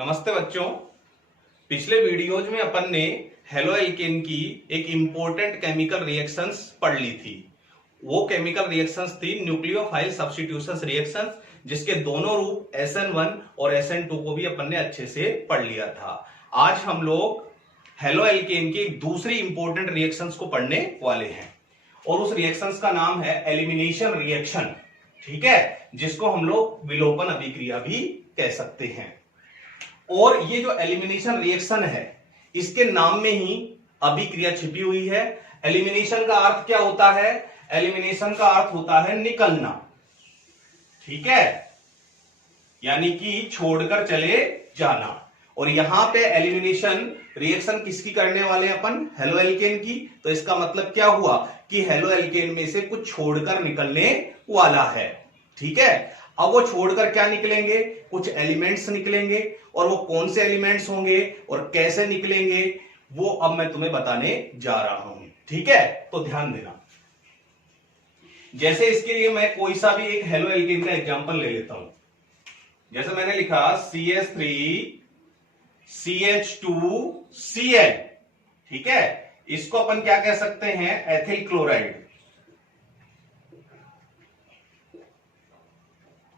नमस्ते बच्चों। पिछले वीडियोज में अपन ने हेलो एल्केन की एक इंपॉर्टेंट केमिकल रिएक्शंस पढ़ ली थी। वो केमिकल रिएक्शंस थी न्यूक्लियोफाइल सब्स्टिट्यूशन रिएक्शंस, जिसके दोनों रूप SN1 और SN2 को भी अपन ने अच्छे से पढ़ लिया था। आज हम लोग हेलो एल्केन की एक दूसरी इंपॉर्टेंट रिएक्शंस को पढ़ने वाले हैं और उस रिएक्शंस का नाम है एलिमिनेशन रिएक्शन। ठीक है, जिसको हम लोग विलोपन अभिक्रिया भी कह सकते हैं। और ये जो एलिमिनेशन रिएक्शन है, इसके नाम में ही अभिक्रिया छिपी हुई है। एलिमिनेशन का अर्थ क्या होता है? एलिमिनेशन का अर्थ होता है निकलना। ठीक है, यानी कि छोड़कर चले जाना। और यहां पे एलिमिनेशन रिएक्शन किसकी करने वाले हैं अपन? हेलो एल्केन की। तो इसका मतलब क्या हुआ कि हेलो एल्केन में से कुछ छोड़कर निकलने वाला है। ठीक है, अब वो छोड़कर क्या निकलेंगे? कुछ एलिमेंट्स निकलेंगे। और वो कौन से एलिमेंट्स होंगे और कैसे निकलेंगे, वो अब मैं तुम्हें बताने जा रहा हूं। ठीक है, तो ध्यान देना। जैसे इसके लिए मैं कोई सा भी एक हेलो एल्केन का एग्जांपल ले लेता हूं। जैसे मैंने लिखा CH3 CH2Cl। ठीक है, इसको अपन क्या कह सकते हैं? Ethyl chloride.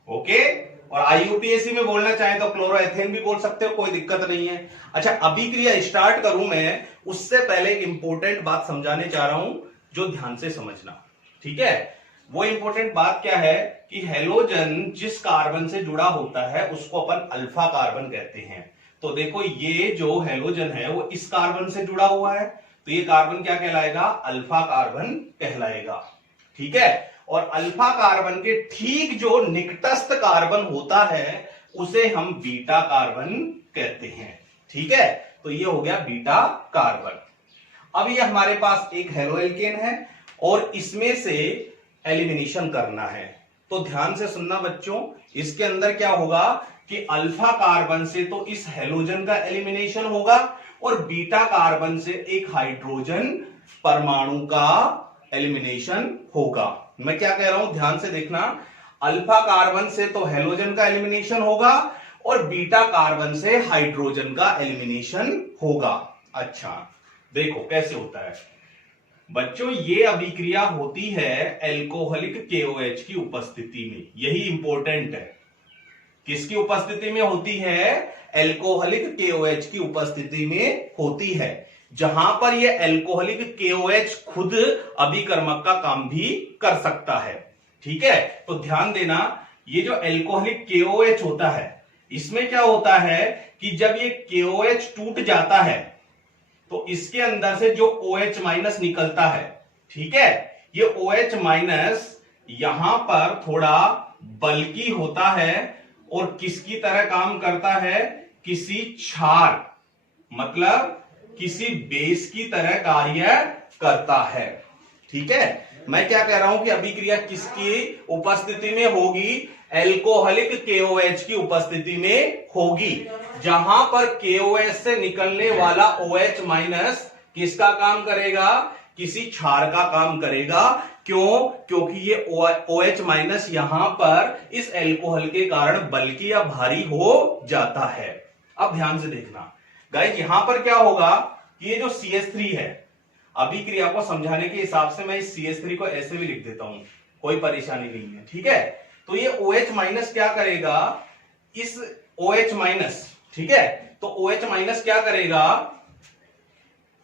ओके, और IUPAC में बोलना चाहे तो क्लोरोएथेन भी बोल सकते हो, कोई दिक्कत नहीं है। अच्छा, अभिक्रिया स्टार्ट करूं मैं, उससे पहले एक इंपॉर्टेंट बात समझाने जा रहा हूं, जो ध्यान से समझना। ठीक है, वो इंपॉर्टेंट बात क्या है कि हेलोजन जिस कार्बन से जुड़ा होता है उसको अपन अल्फा कार्बन कहते हैं। तो देखो, ये जो हेलोजन है वो इस कार्बन से जुड़ा हुआ है, तो ये कार्बन क्या कहलाएगा? अल्फा कार्बन कहलाएगा। ठीक है, और अल्फा कार्बन के ठीक जो निकटस्थ कार्बन होता है उसे हम बीटा कार्बन कहते हैं। ठीक है, तो ये हो गया बीटा कार्बन। अब ये हमारे पास एक हेलो एल्केन है और इसमें से एलिमिनेशन करना है। तो ध्यान से सुनना बच्चों, इसके अंदर क्या होगा कि अल्फा कार्बन से तो इस हेलोजन का एलिमिनेशन होगा और बीटा कार्बन से एक हाइड्रोजन परमाणु का एलिमिनेशन होगा। मैं क्या कह रहा हूं, ध्यान से देखना। अल्फा कार्बन से तो हेलोजन का एलिमिनेशन होगा और बीटा कार्बन से हाइड्रोजन का एलिमिनेशन होगा। अच्छा, देखो कैसे होता है बच्चों। ये अभिक्रिया होती है एल्कोहलिक KOH की उपस्थिति में। यही इंपॉर्टेंट है। किसकी उपस्थिति में होती है? एल्कोहलिक KOH की उपस्थिति में होती है, जहां पर ये एल्कोहलिक KOH खुद अभिकर्मक का काम भी कर सकता है। ठीक है, तो ध्यान देना, ये जो एल्कोहलिक KOH होता है, इसमें क्या होता है कि जब ये KOH टूट जाता है तो इसके अंदर से जो OH- निकलता है, ठीक है, ये OH- यहां पर थोड़ा बल्की होता है और किसकी तरह काम करता है? किसी क्षार, मतलब किसी बेस की तरह कार्य करता है। ठीक है, मैं क्या कह रहा हूं कि अभिक्रिया किसकी उपस्थिति में होगी? एल्कोहलिक KOH की उपस्थिति में होगी, जहां पर KOH से निकलने वाला OH- किसका काम करेगा? किसी क्षार का काम करेगा। क्यों? क्योंकि ये OH- यहां पर इस एल्कोहल के कारण बल्कि या भारी हो जाता है। अब ध्यान से देखना गाइस, यहां पर क्या होगा कि ये जो CH3 है, अभिक्रिया को समझाने के हिसाब से मैं इस CH3 को ऐसे भी लिख देता हूं, कोई परेशानी नहीं है। ठीक है, तो ये OH- क्या करेगा? इस OH-, ठीक है, तो OH- क्या करेगा?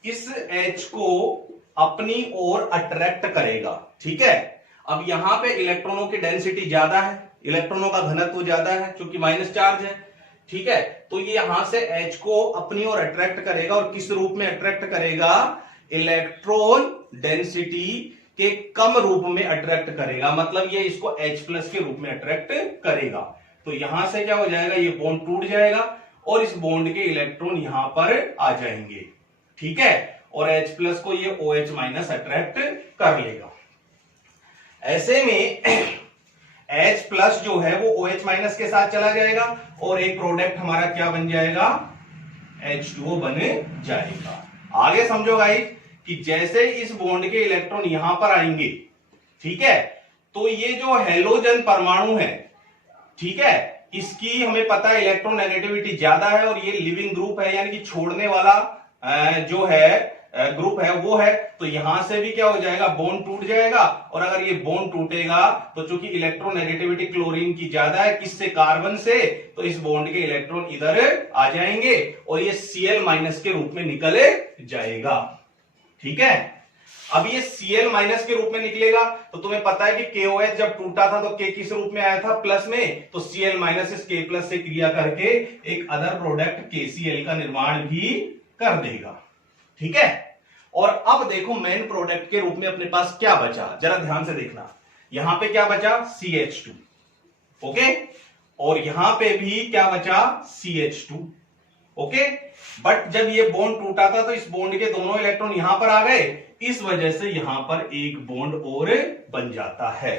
इस H को अपनी ओर अट्रैक्ट करेगा। ठीक है, अब यहां पे इलेक्ट्रॉनों की डेंसिटी ज्यादा है, इलेक्ट्रॉनों का घनत्व ज्यादा है क्योंकि माइनस चार्ज है। ठीक है, तो ये यहां से H को अपनी ओर अट्रैक्ट करेगा और किस रूप में अट्रैक्ट करेगा? इलेक्ट्रॉन डेंसिटी के कम रूप में अट्रैक्ट करेगा, मतलब ये इसको H+ के रूप में अट्रैक्ट करेगा। तो यहां से क्या हो जाएगा? ये बॉन्ड टूट जाएगा और इस बॉन्ड के इलेक्ट्रॉन यहां पर आ जाएंगे। ठीक है, और H+ को ये OH- अट्रैक्ट कर लेगा। ऐसे में H+ जो है वो OH- के साथ चला जाएगा और एक प्रोडक्ट हमारा क्या बन जाएगा? H2O बन जाएगा। आगे समझो गाइस कि जैसे इस बॉन्ड के इलेक्ट्रॉन यहां पर आएंगे, ठीक है, तो ये जो हेलोजन परमाणु है, ठीक है, इसकी हमें पता है इलेक्ट्रोनेगेटिविटी ज्यादा है और ये लिविंग ग्रुप है, यानी कि छोड़ने वाला जो है ग्रुप है वो है, तो यहां से भी क्या हो जाएगा, बॉन्ड टूट जाएगा। और अगर ये बॉन्ड टूटेगा तो चूंकि इलेक्ट्रोनेगेटिविटी क्लोरीन की ज्यादा है, किससे, कार्बन से, तो इस बॉन्ड के इलेक्ट्रॉन इधर आ जाएंगे और ये Cl माइनस के रूप में निकल जाएगा। ठीक है, अब ये Cl माइनस के रूप में निकलेगा तो तुम्हें पता है कि KOH जब टूटा था तो K किस रूप में आया था, प्लस में, तो Cl माइनस इस K प्लस से क्रिया करके एक अदर प्रोडक्ट KCl का निर्माण भी कर देगा। ठीक है, और अब देखो मेन प्रोडक्ट के रूप में अपने पास क्या बचा, जरा ध्यान से देखना। यहां पे क्या बचा, CH2, ओके, और यहां पे भी क्या बचा, CH2, ओके। बट जब ये बॉन्ड टूटा था तो इस बॉन्ड के दोनों इलेक्ट्रॉन यहां पर आ गए, इस वजह से यहां पर एक बॉन्ड और बन जाता है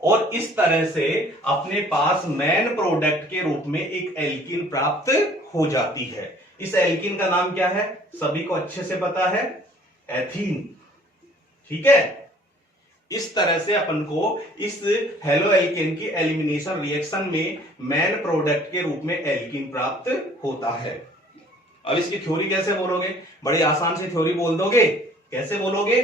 और इस तरह से अपने पास मेन प्रोडक्ट के रूप में एक एल्कीन प्राप्त हो जाती है। इस एल्कीन का नाम क्या है, सभी को अच्छे से पता है, एथीन। ठीक है, इस तरह से अपन को इस हेलो एल्केन की एलिमिनेशन रिएक्शन में मेन प्रोडक्ट के रूप में एल्कीन प्राप्त होता है। अब इसकी थ्योरी कैसे बोलोगे, बड़ी आसान सी थ्योरी बोल दोगे, कैसे बोलोगे,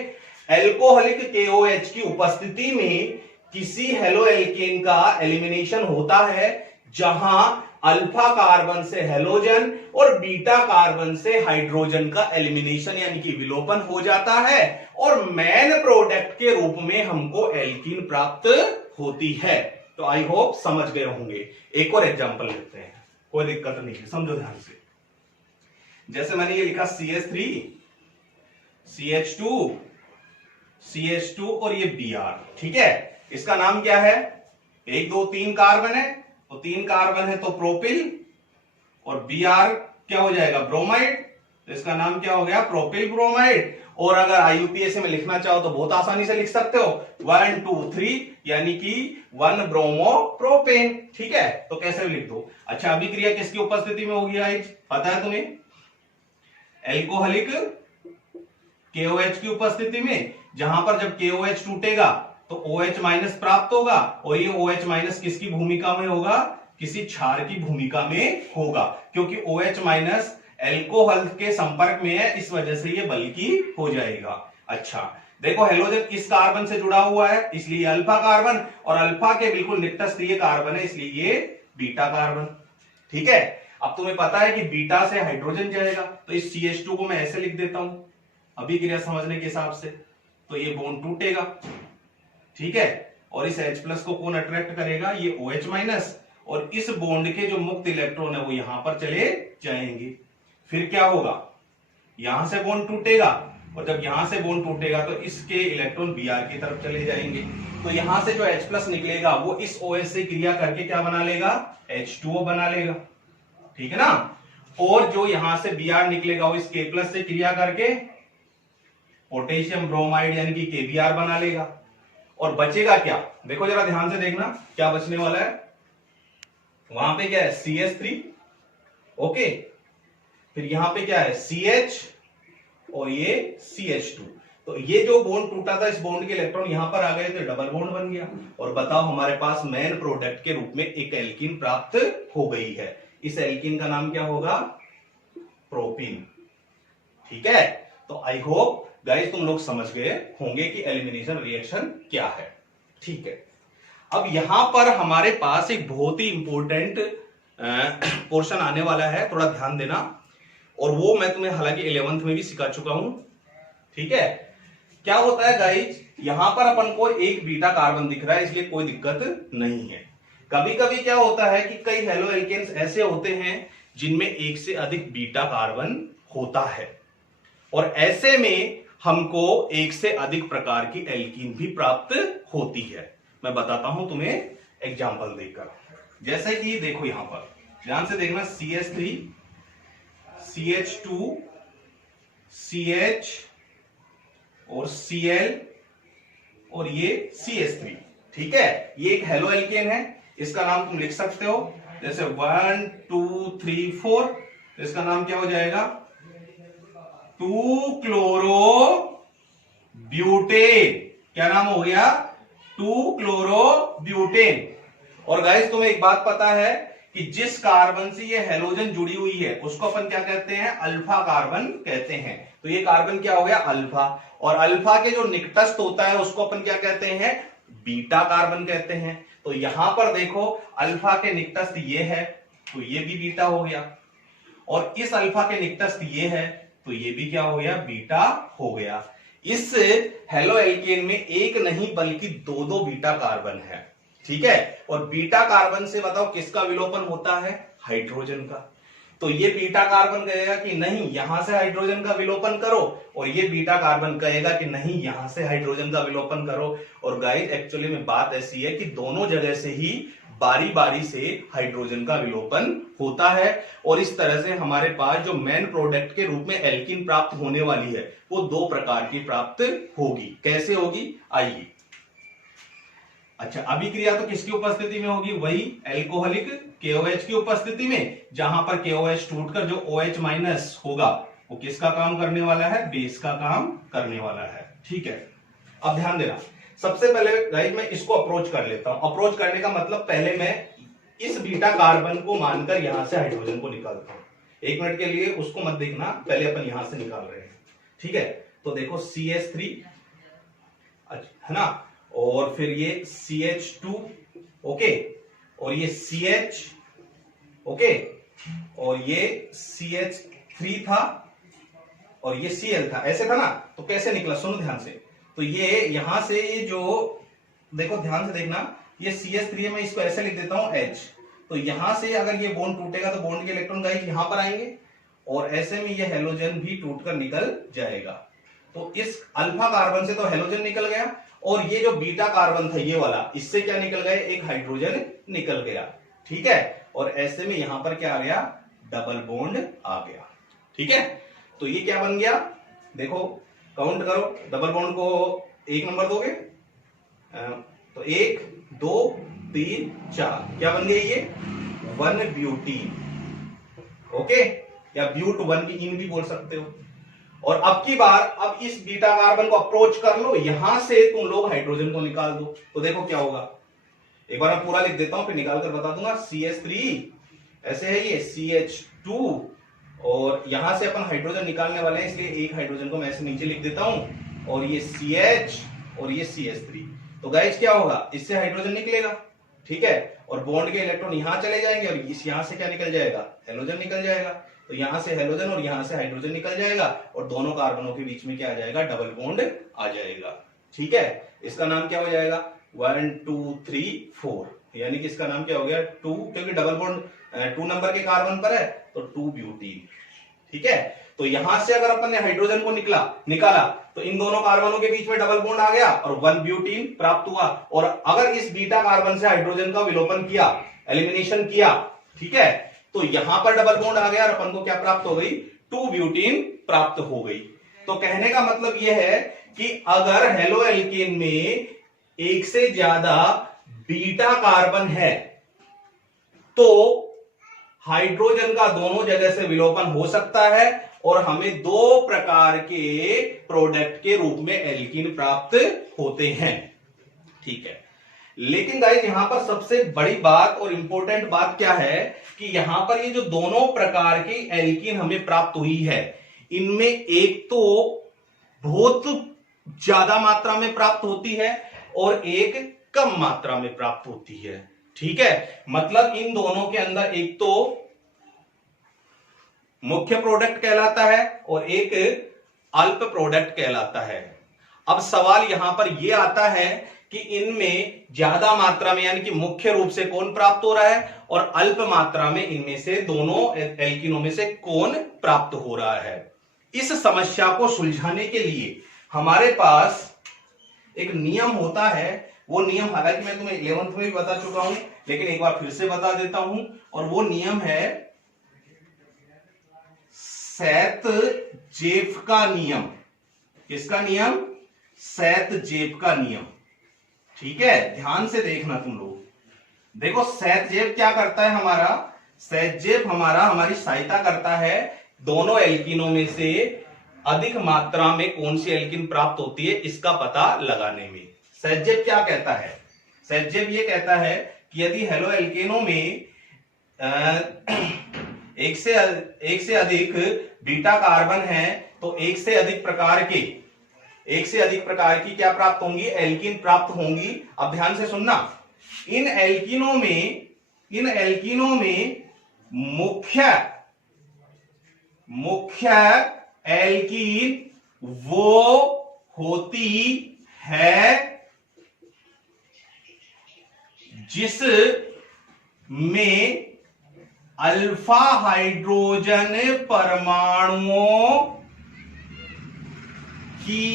एल्कोहलिक KOH की उपस्थिति में किसी हेलो एल्केन का एलिमिनेशन होता है जहां अल्फा कार्बन से हेलोजन और बीटा कार्बन से हाइड्रोजन का एलिमिनेशन यानी कि विलोपन हो जाता है और मेन प्रोडक्ट के रूप में हमको एल्कीन प्राप्त होती है। तो आई होप समझ गए होंगे। एक और एग्जांपल लेते हैं, कोई दिक्कत नहीं है, समझो ध्यान से। जैसे मैंने ये लिखा CH3, CH2, CH2 और ये Br। ठीक है, इसका नाम क्या है, 1 2 3 कार्बन है, तो 3 कार्बन है तो प्रोपिल, और Br क्या हो जाएगा, ब्रोमाइड, तो इसका नाम क्या हो गया, प्रोपिल ब्रोमाइड। और अगर IUPAC में लिखना चाहो तो बहुत आसानी से लिख सकते हो, 1 2 3 यानी कि 1 ब्रोमो प्रोपेन। ठीक है, तो कैसे भी लिख दो। अच्छा, अभिक्रिया किसकी उपस्थिति में होगी गाइस, पता है तुम्हें, एल्कोहलिक KOH की उपस्थिति में, जहां पर जब KOH टूटेगा तो OH माइनस प्राप्त होगा और ये OH माइनस किसकी भूमिका में होगा, किसी क्षार की भूमिका में होगा, क्योंकि OH माइनस एल्कोहल के संपर्क में है, इस वजह से ये बल्कि हो जाएगा। अच्छा देखो, हेलोजन किस कार्बन से जुड़ा हुआ है, इसलिए अल्फा कार्बन, और अल्फा के बिल्कुल निकटस्थ ये कार्बन है, इसलिए ये बीटा कार्बन। ठीक है, अब तुम्हें पता है कि बीटा से हाइड्रोजन जाएगा, तो इस CH2 को मैं ऐसे लिख देता हूं अभिक्रिया समझने के हिसाब से, तो ये बॉन्ड टूटेगा। ठीक है, और इस H प्लस को कौन अट्रैक्ट करेगा, ये OH माइनस, और इस बॉन्ड के जो मुक्त इलेक्ट्रॉन है वो यहां पर चले जाएंगे। फिर क्या होगा, यहां से बॉन्ड टूटेगा, और जब यहां से बॉन्ड टूटेगा तो इसके इलेक्ट्रॉन Br की तरफ चले जाएंगे, तो यहां से जो H प्लस निकलेगा वो इस OH से क्रिया करके क्या बना लेगा, H2O बना लेगा। ठीक है ना, और जो यहां से Br निकलेगा वो इस K प्लस से क्रिया करके पोटेशियम ब्रोमाइड यानी कि KBr बना लेगा। और बचेगा क्या, देखो जरा ध्यान से देखना क्या बचने वाला है, वहां पे क्या है, CH3, ओके, फिर यहां पे क्या है, CH और ये CH2। तो ये जो बॉन्ड टूटा था, इस बॉन्ड के इलेक्ट्रॉन यहां पर आ गए तो डबल बॉन्ड बन गया, और बताओ हमारे पास मेन प्रोडक्ट के रूप में एक एल्कीन प्राप्त हो गई है। इस एल्कीन का नाम क्या होगा, प्रोपीन। ठीक है, तो आई होप गाइस तुम लोग समझ गए होंगे कि एलिमिनेशन रिएक्शन क्या है। ठीक है, अब यहां पर हमारे पास एक बहुत ही इंपॉर्टेंट पोर्शन आने वाला है, थोड़ा ध्यान देना, और वो मैं तुम्हें हालांकि 11th में भी सिखा चुका हूं। ठीक है, क्या होता है गाइस, यहां पर अपन को एक बीटा कार्बन दिख रहा है, इसलिए कोई दिक्कत नहीं है। कभी कभी क्या होता है कि कई हेलो एल्केन्स ऐसे होते हैं जिनमें एक से अधिक बीटा कार्बन होता है, और ऐसे में हमको एक से अधिक प्रकार की एल्कीन भी प्राप्त होती है। मैं बताता हूं तुम्हें एग्जांपल देकर, जैसे कि देखो यहां पर ध्यान से देखना, CH3, CH2, CH और Cl और ये CH3। ठीक है, ये एक हेलो एल्केन है, इसका नाम तुम लिख सकते हो जैसे 1 2 3 4, इसका नाम क्या हो जाएगा, 2 क्लोरो ब्यूटेन। क्या नाम हो गया, 2 क्लोरो ब्यूटेन। और गाइस तुम्हें एक बात पता है कि जिस कार्बन से ये हेलोजन जुड़ी हुई है उसको अपन क्या कहते हैं, अल्फा कार्बन कहते हैं। तो ये कार्बन क्या हो गया, अल्फा। और अल्फा के जो निकटस्थ होता है उसको अपन क्या कहते हैं, बीटा कार्बन कहते हैं। तो यहां पर देखो अल्फा के निकटस्थ ये है तो ये भी बीटा हो गया, और इस अल्फा के निकटस्थ ये है तो ये भी क्या हो गया, बीटा हो गया। इस हेलो एल्केन में एक नहीं बल्कि दो दो बीटा कार्बन है, ठीक है। और बीटा कार्बन से बताओ किसका विलोपन होता है, हाइड्रोजन का। तो ये बीटा कार्बन कहेगा कि नहीं यहां से हाइड्रोजन का विलोपन करो, और ये बीटा कार्बन कहेगा कि नहीं यहां से हाइड्रोजन का विलोपन करो। और गाइस एक्चुअली में बात ऐसी है कि दोनों जगह से ही बारी बारी से हाइड्रोजन का विलोपन होता है, और इस तरह से हमारे पास जो मेन प्रोडक्ट के रूप में एल्कीन प्राप्त होने वाली है वो दो प्रकार की प्राप्त होगी। कैसे होगी, आइए। अच्छा, अभिक्रिया तो किसकी उपस्थिति में होगी, वही एल्कोहलिक KOH की उपस्थिति में, जहां पर KOH टूटकर जो OH माइनस होगा वो किसका काम करने वाला है, बेस का काम करने वाला है, ठीक है। अब ध्यान देना, सबसे पहले गाइस मैं इसको अप्रोच कर लेता हूं। अप्रोच करने का मतलब पहले मैं इस बीटा कार्बन को मानकर यहां से हाइड्रोजन को निकालता हूं। एक मिनट के लिए उसको मत देखना, पहले अपन यहां से निकाल रहे हैं, ठीक है। तो देखो CH3 है ना, और फिर ये CH2, ओके, और ये CH, ओके, और ये CH3 था, और ये Cl था, ऐसे था ना। तो कैसे निकला, सुनो ध्यान से। तो ये यहां से ये जो देखो ध्यान से देखना, ये CH3 है, मैं इसको ऐसे लिख देता हूं H। तो यहां से अगर ये बॉन्ड टूटेगा तो बॉन्ड के इलेक्ट्रॉन गाइस यहां पर आएंगे, और ऐसे में ये हेलोजन भी टूटकर निकल जाएगा। तो इस अल्फा कार्बन से तो हेलोजन निकल गया, और ये जो बीटा कार्बन था ये वाला, इससे क्या निकल गया, एक हाइड्रोजन निकल गया, ठीक है। और ऐसे में यहां पर क्या आ गया, डबल बॉन्ड आ गया, ठीक है। तो ये क्या बन गया, देखो काउंट करो, डबल बॉन्ड को एक नंबर दोगे तो 1 2 3 4, क्या बन गई ये, 1 ब्यूटीन, ओके, या ब्यूट 1 भी इन भी बोल सकते हो। और अब की बार अब इस बीटा कार्बन को अप्रोच कर लो, यहां से तुम लोग हाइड्रोजन को निकाल दो, तो देखो क्या होगा। एक बार मैं पूरा लिख देता हूं फिर निकाल कर बता दूंगा। CH3 ऐसे है, ये CH2, और यहां से अपन हाइड्रोजन निकालने वाले हैं, इसलिए एक हाइड्रोजन को मैं ऐसे नीचे लिख देता हूं, और ये CH और ये CH3। तो गाइस क्या होगा, इससे हाइड्रोजन निकलेगा, ठीक है, और बॉन्ड के इलेक्ट्रॉन यहां चले जाएंगे, और इस यहां से क्या निकल जाएगा, हेलोजन निकल जाएगा। तो यहां से हेलोजन और यहां से हाइड्रोजन निकल जाएगा, और दोनों कार्बनों के बीच में क्या आ जाएगा, डबल बॉन्ड आ जाएगा, ठीक है। इसका नाम क्या हो जाएगा, 1 2 3 4, यानी कि इसका नाम क्या हो गया 2, क्योंकि डबल बॉन्ड 2 नंबर के कार्बन पर है, तो 2 ब्यूटीन, ठीक है। तो यहां से अगर अपन ने हाइड्रोजन को निकाला तो इन दोनों कार्बनों के बीच में डबल बॉन्ड आ गया और 1 ब्यूटीन प्राप्त हुआ। और अगर इस बीटा कार्बन से हाइड्रोजन का विलोपन किया, एलिमिनेशन किया, ठीक है, तो यहां पर डबल बॉन्ड आ गया और अपन को क्या प्राप्त हो गई, 2 ब्यूटीन प्राप्त हो गई। तो कहने का मतलब यह है कि अगर हेलो एल्केन में एक से ज्यादा बीटा कार्बन है तो हाइड्रोजन का दोनों जगह से विलोपन हो सकता है, और हमें दो प्रकार के प्रोडक्ट के रूप में एल्कीन प्राप्त होते हैं, ठीक है। लेकिन गाइस यहां पर सबसे बड़ी बात और इंपॉर्टेंट बात क्या है कि यहां पर ये जो दोनों प्रकार की एल्कीन हमें प्राप्त हुई है, इनमें एक तो बहुत ज्यादा मात्रा में प्राप्त होती है और एक कम मात्रा में प्राप्त होती है, ठीक है। मतलब इन दोनों के अंदर एक तो मुख्य प्रोडक्ट कहलाता है और एक अल्प प्रोडक्ट कहलाता है। अब सवाल यहां पर यह आता है कि इनमें ज्यादा मात्रा में यानी कि मुख्य रूप से कौन प्राप्त हो रहा है, और अल्प मात्रा में इनमें से दोनों एल्कीनों में से कौन प्राप्त हो रहा है। इस समस्या को सुलझाने के लिए हमारे पास एक नियम होता है। वो नियम हालांकि मैं तुम्हें 11th में भी बता चुका हूं, लेकिन एक बार फिर से बता देता हूं, और वो नियम है सैत-जेफ का नियम। किसका नियम, सैत-जेफ का नियम, ठीक है। ध्यान से देखना तुम लोग, देखो सैत-जेफ क्या करता है, हमारा सैत-जेफ हमारी सहायता करता है दोनों एल्कीनों में से अधिक मात्रा में कौन सी एल्कीन प्राप्त होती है इसका पता लगाने में। सैत-जेफ क्या कहता है, सैत-जेफ ये कहता है कि यदि हेलो एल्केनों में एक से अधिक बीटा कार्बन है तो एक से अधिक प्रकार की क्या प्राप्त होंगी, एल्कीन प्राप्त होंगी। अब ध्यान से सुनना, इन एल्कीनों में मुख्य एल्कीन वो होती है जिसमें अल्फा हाइड्रोजन परमाणुओं की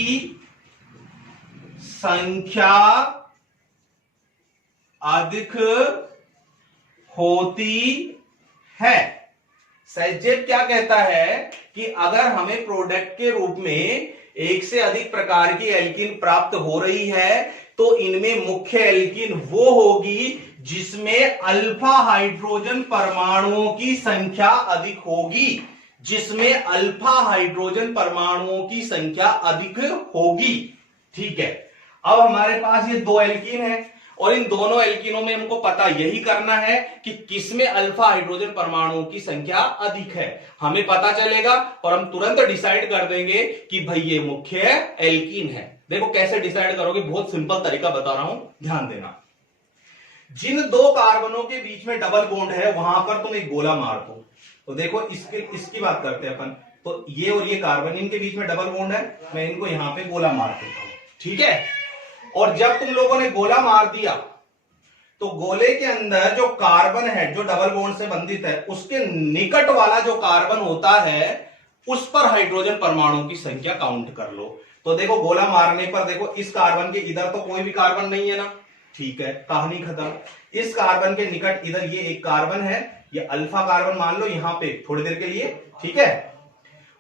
संख्या अधिक होती है। सैजेब क्या कहता है कि अगर हमें प्रोडक्ट के रूप में एक से अधिक प्रकार की एल्कीन प्राप्त हो रही है तो इनमें मुख्य एल्कीन वो होगी जिसमें अल्फा हाइड्रोजन परमाणुओं की संख्या अधिक होगी, जिसमें अल्फा हाइड्रोजन परमाणुओं की संख्या अधिक होगी। ठीक है, अब हमारे पास ये दो एल्कीन है और इन दोनों एल्कीनों में हमको पता यही करना है कि किसमें अल्फा हाइड्रोजन परमाणुओं की संख्या अधिक है। हमें पता चलेगा और हम तुरंत डिसाइड कर देंगे कि भाई ये मुख्य एल्कीन है। देखो कैसे डिसाइड करोगे, बहुत सिंपल तरीका बता रहा हूं, ध्यान देना। जिन दो कार्बनों के बीच में डबल बॉन्ड है वहां पर तुम एक गोला मार दो, तो देखो इसकी बात करते हैं अपन। तो ये और ये कार्बन, इनके बीच में डबल बॉन्ड है, मैं इनको यहां पे गोला मार देता हूं। ठीक है, और जब तुम लोगों ने गोला मार दिया तो गोले के अंदर जो कार्बन है जो डबल बॉन्ड से बंधित है उसके निकट वाला जो कार्बन होता है उस पर हाइड्रोजन परमाणुओं की संख्या काउंट कर लो। तो देखो गोला मारने पर देखो इस कार्बन के इधर तो कोई भी कार्बन नहीं है ना, ठीक है, कहानी खत्म। इस कार्बन के निकट इधर ये एक कार्बन है, ये अल्फा कार्बन मान लो यहां पे थोड़ी देर के लिए, ठीक है।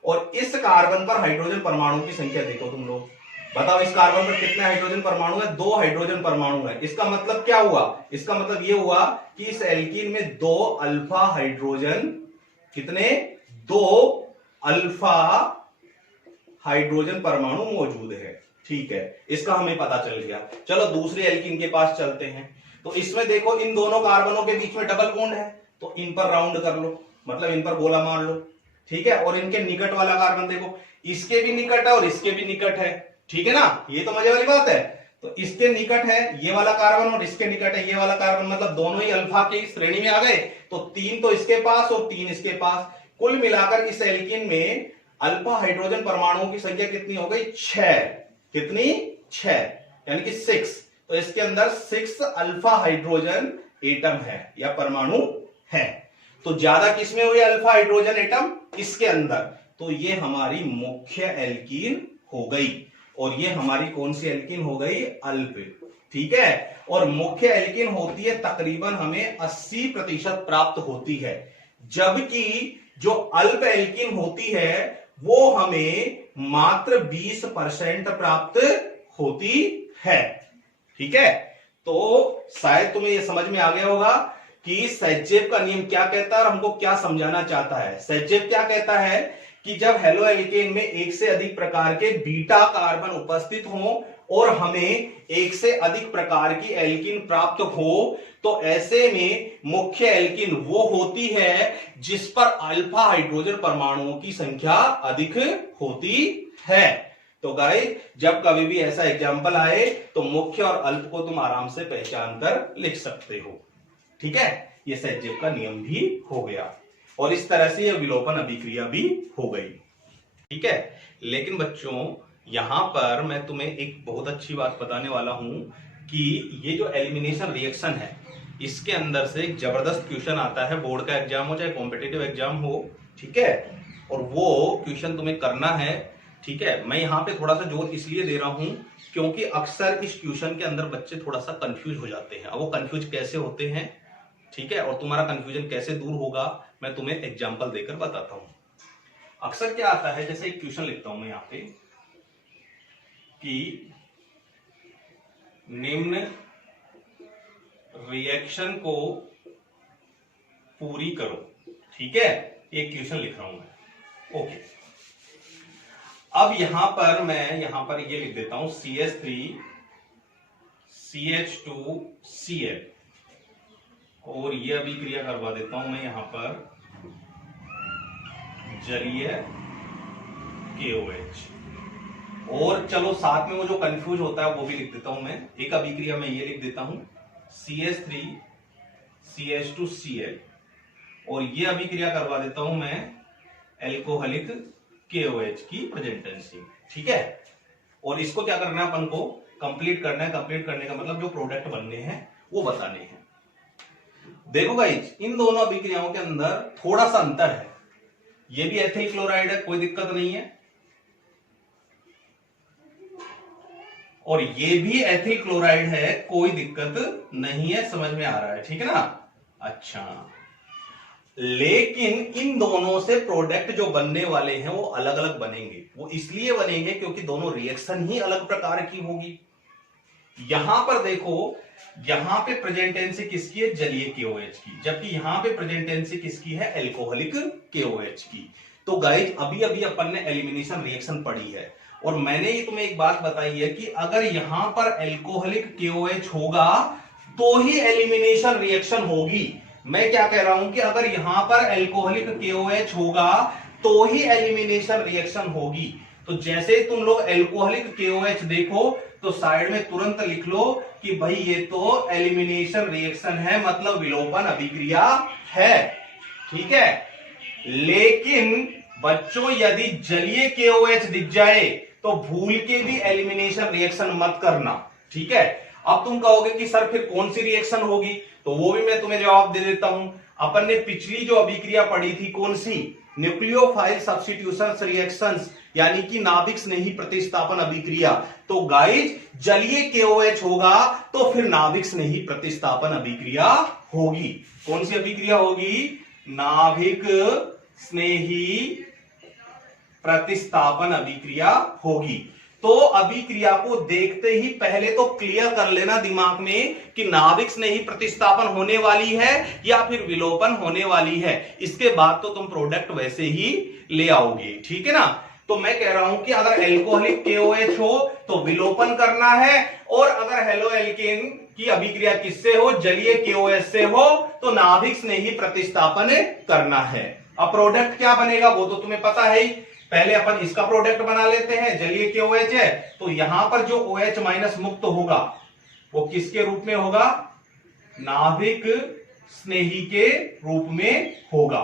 और इस कार्बन पर हाइड्रोजन परमाणु की संख्या देखो तुम लोग, बताओ इस कार्बन पर कितने हाइड्रोजन परमाणु है? 2 हाइड्रोजन परमाणु है। इसका मतलब क्या हुआ? इसका मतलब ये हुआ कि इस एल्कीन में 2 अल्फा हाइड्रोजन, कितने? 2 अल्फा हाइड्रोजन परमाणु मौजूद है। ठीक है, इसका हमें पता चल गया। चलो दूसरे एल्कीन के पास चलते हैं। तो इसमें देखो इन दोनों कार्बनों के बीच में डबल बॉन्ड है, तो इन पर राउंड कर लो, मतलब इन पर गोला मार लो, ठीक है। और इनके निकट वाला कार्बन देखो, इसके भी निकट है और इसके भी निकट है, ठीक है ना, ये तो मजे वाली बात है। तो इसके निकट है ये वाला कार्बन और इसके निकट है ये वाला कार्बन, मतलब दोनों ही अल्फा की श्रेणी में आ गए। तो 3 तो इसके पास और 3 इसके पास, कुल मिलाकर इस एल्कीन में अल्फा हाइड्रोजन परमाणुओं की संख्या कितनी हो गई? 6। कितनी? 6, यानी कि 6। तो इसके अंदर 6 अल्फा हाइड्रोजन एटम है या परमाणु है। तो ज्यादा किसमें हुई अल्फा हाइड्रोजन एटम? इसके अंदर। तो ये हमारी मुख्य एल्कीन हो गई और ये हमारी कौन सी एल्कीन हो गई? अल्प, ठीक है। और मुख्य एल्कीन होती है तकरीबन हमें 80% प्राप्त होती है, जबकि जो अल्प एल्कीन होती है वो हमें मात्र 20% प्राप्त होती है, ठीक है। तो शायद तुम्हें यह समझ में आ गया होगा कि सैजेब का नियम क्या कहता है और हमको क्या समझाना चाहता है। सैजेब क्या कहता है कि जब हेलो एल्केन में एक से अधिक प्रकार के बीटा कार्बन उपस्थित हो और हमें एक से अधिक प्रकार की एल्कीन प्राप्त हो, तो ऐसे में मुख्य एल्कीन वो होती है जिस पर अल्फा हाइड्रोजन परमाणुओं की संख्या अधिक होती है। तो गाइस जब कभी भी ऐसा एग्जाम्पल आए तो मुख्य और अल्प को तुम आराम से पहचान कर लिख सकते हो, ठीक है। ये सैजेब का नियम भी हो गया और इस तरह से यह विलोपन अभिक्रिया भी हो गई, ठीक है। लेकिन बच्चों यहां पर मैं तुम्हें एक बहुत अच्छी बात बताने वाला हूं कि ये जो एलिमिनेशन रिएक्शन है इसके अंदर से एक जबरदस्त क्वेश्चन आता है, बोर्ड का एग्जाम हो चाहे कॉम्पिटिटिव एग्जाम हो, ठीक है। और वो क्वेश्चन तुम्हें करना है, ठीक है। मैं यहाँ पे थोड़ा सा जोर इसलिए दे रहा हूं क्योंकि अक्सर इस ट्यूशन के अंदर बच्चे थोड़ा सा कंफ्यूज हो जाते हैं। अब वो कंफ्यूज कैसे होते हैं, ठीक है, और तुम्हारा कंफ्यूजन कैसे दूर होगा मैं तुम्हें एग्जांपल देकर बताता हूं। अक्सर क्या आता है, जैसे एक क्वेश्चन लिखता हूं मैं यहाँ पे कि निम्न रिएक्शन को पूरी करो, ठीक है। एक क्वेश्चन लिख रहा हूं मैं, ओके। अब यहां पर मैं ये लिख देता हूं CH3 CH2 Cl, और ये अभिक्रिया करवा देता हूं मैं यहां पर जलीय KOH। और चलो साथ में वो जो कंफ्यूज होता है वो भी लिख देता हूं मैं। एक अभिक्रिया में ये लिख देता हूं CH3 CH2Cl, और ये अभिक्रिया करवा देता हूं मैं एल्कोहलिक KOH की प्रेजेंटेंसी। ठीक है, और इसको क्या करना है अपन को कंप्लीट करना है। कंप्लीट करने का मतलब जो प्रोडक्ट बनने हैं वो बताने हैं। देखो गाइस, इन दोनों अभिक्रियाओं के अंदर थोड़ा सा अंतर है। ये भी एथिल क्लोराइड है, कोई दिक्कत नहीं है, और ये भी एथिल क्लोराइड है, कोई दिक्कत नहीं है। समझ में आ रहा है? ठीक है ना? अच्छा, लेकिन इन दोनों से प्रोडक्ट जो बनने वाले हैं वो अलग अलग बनेंगे। वो इसलिए बनेंगे क्योंकि दोनों रिएक्शन ही अलग प्रकार की होगी। यहां पर देखो, यहां पे प्रेजेंटेंसी किसकी है? जलीय KOH की, जबकि यहां पे प्रेजेंटेंसी किसकी है? एल्कोहलिक KOH की। तो गाइस, अभी अभी अपन ने एलिमिनेशन रिएक्शन पढ़ी है, और मैंने ये तुम्हें एक बात बताई है कि अगर यहां पर एल्कोहलिक KOH होगा तो ही एलिमिनेशन रिएक्शन होगी। मैं क्या कह रहा हूं कि अगर यहां पर एल्कोहलिक KOH होगा तो ही एलिमिनेशन रिएक्शन होगी। तो जैसे तुम लोग एल्कोहलिक KOH देखो तो साइड में तुरंत लिख लो कि भाई ये तो एलिमिनेशन रिएक्शन है, मतलब विलोपन अभिक्रिया है। ठीक है, लेकिन बच्चों यदि जलीय KOH दिख जाए तो भूल के भी एलिमिनेशन रिएक्शन मत करना। ठीक है, अब तुम कहोगे कि सर फिर कौन सी रिएक्शन होगी, तो वो भी मैं तुम्हें जवाब दे देता हूं। अपन ने पिछली जो अभिक्रिया पढ़ी थी, कौन सी? न्यूक्लियोफाइल सब्स्टिट्यूशन रिएक्शंस, यानी कि नाभिक स्नेही प्रतिस्थापन अभिक्रिया। तो गाइस, जलीय KOH होगा तो फिर नाभिक स्नेही प्रतिस्थापन अभिक्रिया होगी। कौन सी अभिक्रिया होगी? नाभिक स्नेही प्रतिस्थापन अभिक्रिया होगी। तो अभिक्रिया को देखते ही पहले तो क्लियर कर लेना दिमाग में कि नाभिक स्नेही प्रतिस्थापन होने वाली है या फिर विलोपन होने वाली है। इसके बाद तो तुम प्रोडक्ट वैसे ही ले आओगे। ठीक है ना? तो मैं कह रहा हूं कि अगर एल्कोहलिक KOH हो तो विलोपन करना है, और अगर हेलो एल्केन की अभिक्रिया किससे हो? जलीय KOH से हो, तो नाभिक स्नेही प्रतिस्थापन करना है। अब प्रोडक्ट क्या बनेगा वो तो तुम्हें पता है ही। पहले अपन इसका प्रोडक्ट बना लेते हैं। जलीय KOH है तो यहां पर जो OH माइनस मुक्त होगा वो किसके रूप में होगा? नाभिक स्नेही के रूप में होगा।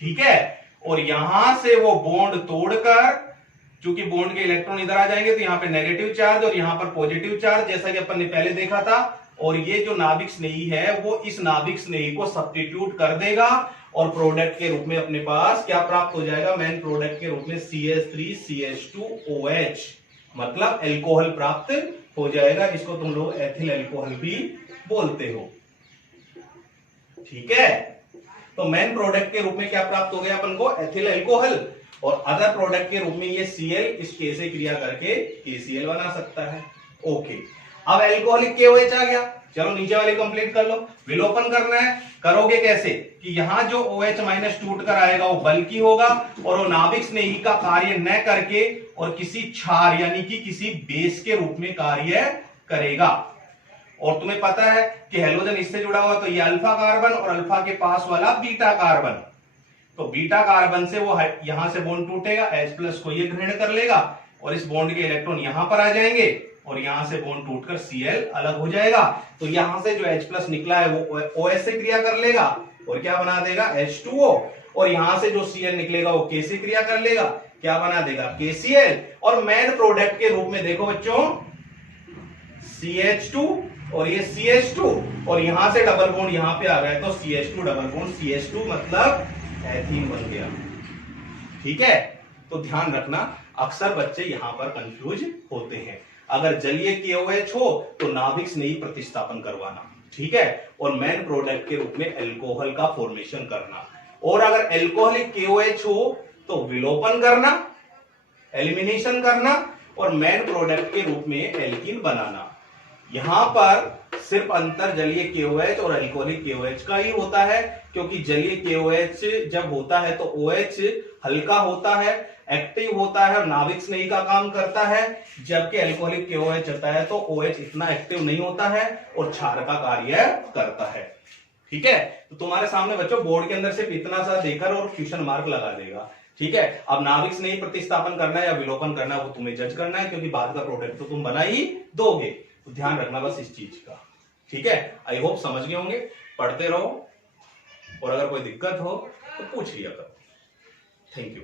ठीक है, और यहां से वो बॉन्ड तोड़कर, चूंकि बॉन्ड के इलेक्ट्रॉन इधर आ जाएंगे तो यहां पे नेगेटिव चार्ज और यहां पर पॉजिटिव चार्ज, जैसा कि अपन ने पहले देखा था, और ये जो नाभिक स्नेही है वो इस नाभिक स्नेही को सब्स्टिट्यूट कर देगा, और प्रोडक्ट के रूप में अपने पास क्या प्राप्त हो जाएगा? मेन प्रोडक्ट के रूप में CH3 CH2OH, मतलब एल्कोहल प्राप्त हो जाएगा। इसको तुम लोग एथिल एल्कोहल भी बोलते हो। ठीक है, तो मेन प्रोडक्ट के रूप में क्या प्राप्त हो गया अपन को? Ethyl alcohol. और अदर प्रोडक्ट के रूप में ये Cl इस K से क्रिया करके KCl बना सकता है। ओके, अब एल्कोहलिक KOH आ गया। चलो नीचे वाली कंप्लीट कर लो। विलोपन करना है, करोगे कैसे? कि यहां जो OH माइनस टूट कर आएगा वो बल्कि होगा, और वो नाभिक स्नेही का कार्य न करके और किसी क्षार यानी कि किसी बेस के रूप में कार्य करेगा। और तुम्हें पता है कि हेलोजन इससे जुड़ा हुआ, तो ये अल्फा कार्बन और अल्फा के पास वाला बीटा कार्बन, तो बीटा कार्बन से वो यहां से बॉन्ड टूटेगा, H+ को ये ग्रहण कर लेगा, और इस बॉन्ड के इलेक्ट्रॉन यहां पर आ जाएंगे, और यहां से बॉन्ड टूटकर Cl अलग हो जाएगा। तो यहां से जो H+ निकला है वो OH से क्रिया कर लेगा और क्या बना देगा? H2O, और यहां से जो Cl निकलेगा वो K से क्रिया कर लेगा, क्या बना देगा? KCl। और मेन प्रोडक्ट के रूप में देखो बच्चों, CH2 और ये CH2, और यहां से डबल बॉन्ड यहां पे आ गया तो CH2 डबल बॉन्ड CH2, मतलब एथीन बन गया। ठीक है, तो ध्यान रखना, अक्सर बच्चे यहां पर कंफ्यूज होते हैं। अगर जलीय KOH हो तो नाभिक स्नेही प्रतिस्थापन करवाना, ठीक है, और मेन प्रोडक्ट के रूप में एल्कोहल का फॉर्मेशन करना, और अगर एल्कोहलिक KOH हो तो विलोपन करना, एलिमिनेशन करना, और मेन प्रोडक्ट के रूप में एल्कीन बनाना। यहां पर सिर्फ अंतर जलीय KOH और एल्कोहलिक KOH का ही होता है, क्योंकि जलीय KOH जब होता है तो OH हल्का होता है, एक्टिव होता है और नाभिक स्नेही का काम करता है, जबकि एल्कोहलिक KOH होता है तो OH इतना एक्टिव नहीं होता है और क्षार का कार्य करता है। ठीक है, तो तुम्हारे सामने बच्चों बोर्ड के अंदर सिर्फ इतना सा देकर और क्वेश्चन मार्क लगा देगा। ठीक है, अब नाभिक स्नेही प्रतिस्थापन करना है या विलोपन करना है वो तुम्हें जज करना है, क्योंकि बाद का प्रोडक्ट तो तुम बना ही दोगे, तो ध्यान रखना बस इस चीज का। ठीक है, आई होप समझ गए होंगे। पढ़ते रहो और अगर कोई दिक्कत हो तो पूछ लिया करो। Thank you.